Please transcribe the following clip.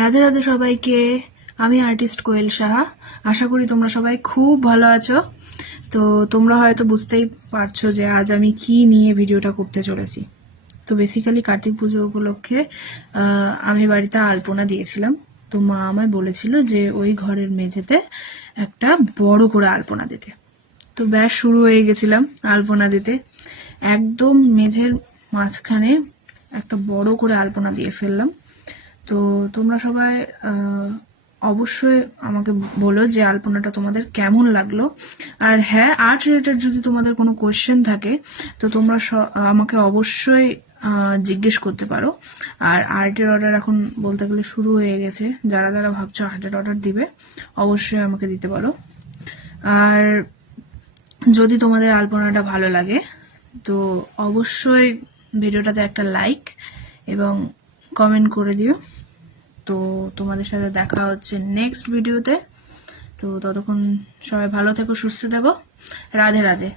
রাধে রাধে সবাইকে। আমি আর্টিস্ট কোয়েল সাহা। আশা করি তোমরা সবাই খুব ভালো আছো। তো তোমরা হয়তো বুঝতেই পারছো যে আজ আমি কি নিয়ে ভিডিওটা করতে চলেছি। তো বেসিক্যালি কার্তিক পুজো উপলক্ষে আমি বাড়িতে আলপনা দিয়েছিলাম। তো মা আমায় বলেছিল যে ওই ঘরের মেঝেতে একটা বড় করে আলপনা দিতে। তো ব্যাস শুরু হয়ে গেছিলাম আলপনা দিতে। একদম মেঝের মাঝখানে একটা বড় করে আলপনা দিয়ে ফেললাম। তো তোমরা সবাই অবশ্যই আমাকে বলো যে আলপনাটা তোমাদের কেমন লাগলো। আর হ্যাঁ, আর্ট রিলেটেড যদি তোমাদের কোনো কোয়েশ্চেন থাকে তো তোমরা আমাকে অবশ্যই জিজ্ঞেস করতে পারো। আর আর্টের অর্ডার এখন বলতে গেলে শুরু হয়ে গেছে। যারা যারা ভাবছো আর্টের অর্ডার দিবে অবশ্যই আমাকে দিতে পারো। আর যদি তোমাদের আলপনাটা ভালো লাগে তো অবশ্যই ভিডিওটাতে একটা লাইক এবং কমেন্ট করে দিও। তো তোমাদের সাথে দেখা হচ্ছে নেক্সট ভিডিওতে। তো ততক্ষণ সবাই ভালো থেকো, সুস্থ থেকো। রাধে রাধে।